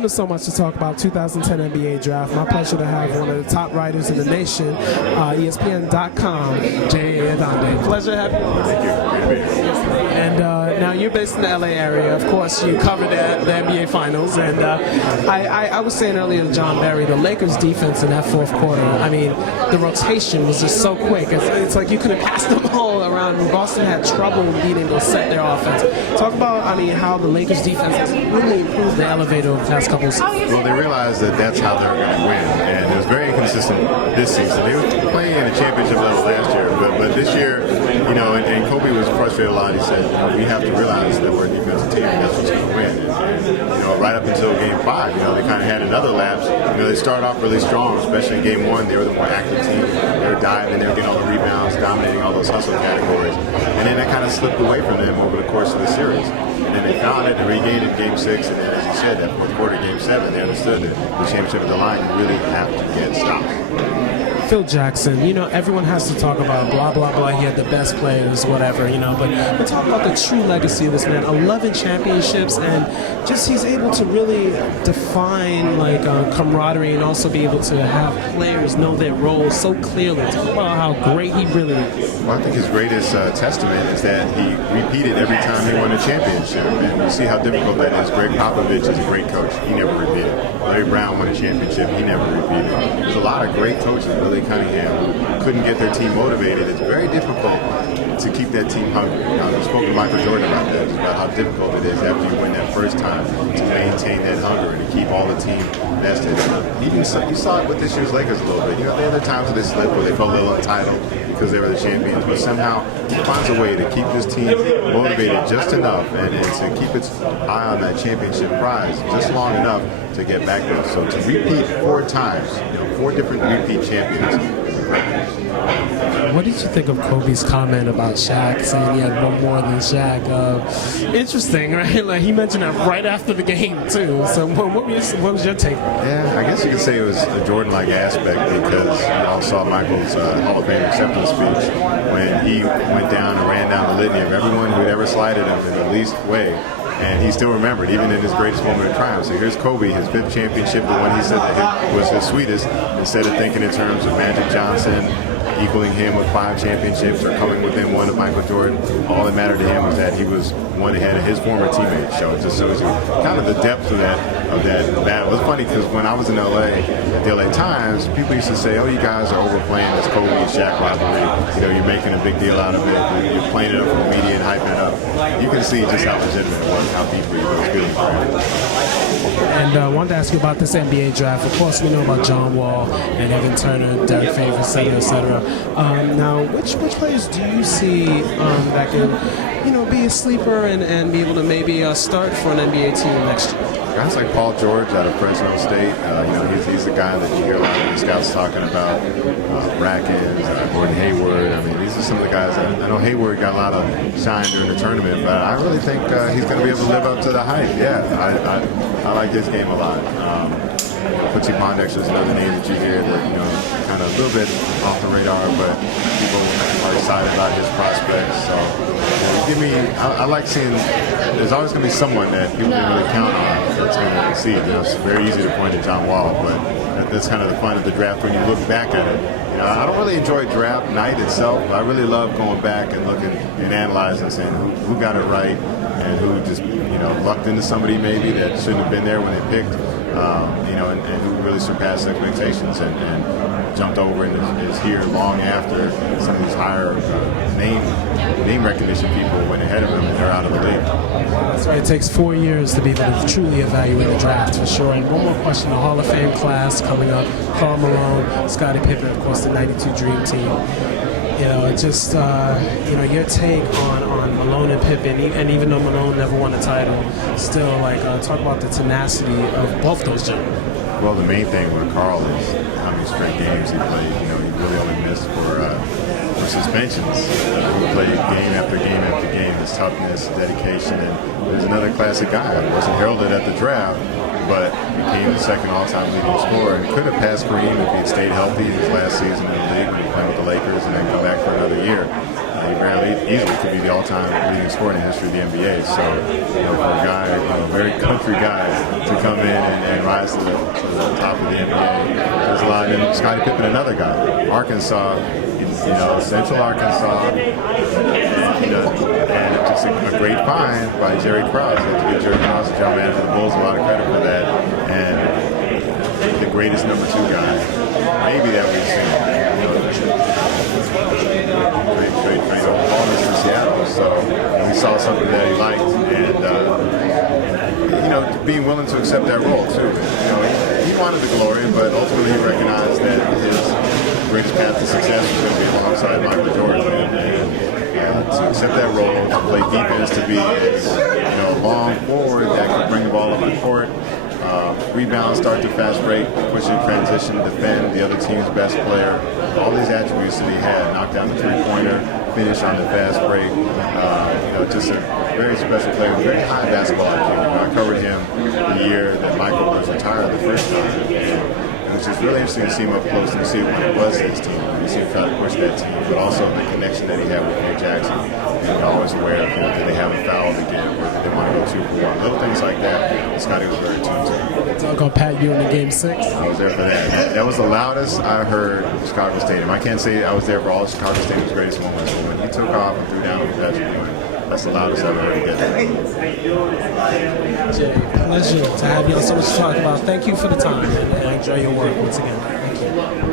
welcome to So Much to Talk About 2010 NBA Draft. My pleasure to have one of the top writers in the nation, ESPN.com, Adande. Pleasure to have you. Thank you. And now you're based in the LA area. Of course, you covered the NBA Finals. And I was saying earlier to John Barry, the Lakers' defense in that fourth quarter, I mean, the rotation was just so quick. It's like you could have passed them all around. Boston had trouble being able to set their offense. Talk about, I mean, how the Lakers' defense has really improved the elevator over the past couple of seasons. Well, they realized that that's how they're going to win, and it was very inconsistent this season. They were playing at a championship level last year, but this year, you know, and Kobe was frustrated a lot. He said, you know, we have to realize that we're a defensive team, and that's what's going to win. And, you know, right up until Game 5, you know, they kind of had another lapse. You know, they started off really strong, especially in Game 1. They were the more active team. They were diving, they were getting all the rebounds, dominating all those hustle categories. And then that kind of slipped away from them over the course of the series. And then they found it and regained it in Game 6. And then, as you said, that fourth quarter, Game 7, they understood that the championship at the line, you really have to get stops. Phil Jackson, you know, everyone has to talk about blah, blah, blah. He had the best players, whatever, you know. But we're talking about the true legacy of this man. 11 championships, and just he's able to really define, like, camaraderie and also be able to have players know their roles so clearly. Talk about how great he really is. Well, I think his greatest testament is that he repeated every time he won a championship. And you see how difficult that is. Greg Popovich is a great coach. He never repeated. Larry Brown won a championship. He never repeated. There's a lot of great coaches, Billy Cunningham, couldn't get their team motivated. It's very difficult to keep that team hungry. I spoke to Michael Jordan about that, about how difficult it is after you win that first time to maintain that hunger and to keep all the team vested. Even you saw it with this year's Lakers a little bit. You know, there were times where they slipped, where they felt a little entitled because they were the champions, but somehow he finds a way to keep this team motivated just enough and to keep its eye on that championship prize just long enough to get back there. So to repeat 4 times, you know, 4 different repeat champions. What did you think of Kobe's comment about Shaq saying he had one more than Shaq? Interesting, right? Like he mentioned that right after the game too. So what was your take? Yeah, I guess you could say it was a Jordan-like aspect because you all saw Michael's Hall of Fame acceptance speech when he went down and ran down the litany of everyone who had ever slighted him in the least way. And he still remembered, even in his greatest moment of triumph. So here's Kobe, his 5th championship, the one he said that was his sweetest, instead of thinking in terms of Magic Johnson equaling him with 5 championships or coming within one of Michael Jordan. All that mattered to him was that he was one ahead of his former teammates. So it just shows you kind of the depth of that battle. It's funny because when I was in LA at the LA Times, people used to say, "Oh, you guys are overplaying this Kobe and Shaq rivalry. You know, you're making a big deal out of it. You're playing it up for the media and hyping it up." You can see just how legitimate it was, how deeply it was feeling for him. And I wanted to ask you about this NBA draft. Of course, we know about John Wall and Evan Turner, Derek Favors, et cetera. Now, which players do you see that can, you know, be a sleeper and be able to maybe start for an NBA team next year? Guys like Paul George out of Fresno State, you know, he's the guy that you hear a lot of the scouts talking about. Rackins, Gordon Hayward. I mean, these are some of the guys. I know Hayward got a lot of shine during the tournament, but I really think he's going to be able to live up to the hype. Yeah, I like this game a lot. Quincy Pondexter is another name that you hear that, you know, kind of a little bit off the radar, but people are excited about his prospects. So, I like seeing. There's always going to be someone that people can really count on that's going to succeed. You know, it's very easy to point at John Wall, but that's kind of the fun of the draft when you look back at it. You know, I don't really enjoy draft night itself. I really love going back and looking and analyzing and saying who got it right and who just, you know, lucked into somebody maybe that shouldn't have been there when they picked. You know, and who really surpassed expectations and jumped over and is here long after some of these higher name recognition people went ahead of them and they're out of the league. That's right. It takes 4 years to be able to truly evaluate the draft, for sure. And one more question: the Hall of Fame class coming up. Karl Malone, Scottie Pippen, of course, the '92 Dream Team. You know, just you know, your take on Malone and Pippen, and even though Malone never won a title, still, like, talk about the tenacity of both those gentlemen. Well, the main thing with Karl is how many straight games he played. You know, he really only missed for suspensions. He played game after game after game. His toughness, dedication, and there's another classic guy. He wasn't heralded at the draft, but became the second all-time leading scorer and could have passed Kareem if he had stayed healthy in his last season in the league when he played with the Lakers and then come back for another year. He barely easily could be the all-time leading scorer in the history of the NBA. So, for a guy, a very country guy, to come in and rise to the top of the NBA, there's a lot. And Scottie Pippen, another guy, Arkansas, Central Arkansas, and just a great find by Jerry Krause. I have to give Jerry Krause, the general manager of the Bulls, a lot of credit for that. And the greatest number 2 guy, maybe that we've seen. Great columnist in Seattle. So we saw something that he liked, and being willing to accept that role too. He wanted the glory, but ultimately he recognized that his greatest path to success was going to be alongside Michael Jordan, and to accept that role, to play defense, to be a long forward that could bring the ball up the court. Rebound, start to fast break, push in transition, defend the other team's best player. All these attributes that he had, knock down the three-pointer, finish on the fast break. Just a very special player, very high basketball IQ. I covered him the year that Michael was retired the first time. It was just really interesting to see him up close and see when it was his team. You see him try to push that team, but also the connection that he had with Phil Jackson. Always aware of, did they have a foul again, or did they want to go 2 for 1? Little things like that. Scottie was very tuned to. Talk about Pat Ewing in Game 6. I was there for that. That was the loudest I heard Chicago Stadium. I can't say I was there for all of Chicago Stadium's greatest moments, but when he took off and threw down on Patrick Ewing, that's the loudest I've ever heard it get. Jay, pleasure to have you on. So much to talk about. Thank you for the time, and enjoy your work once again. Thank you.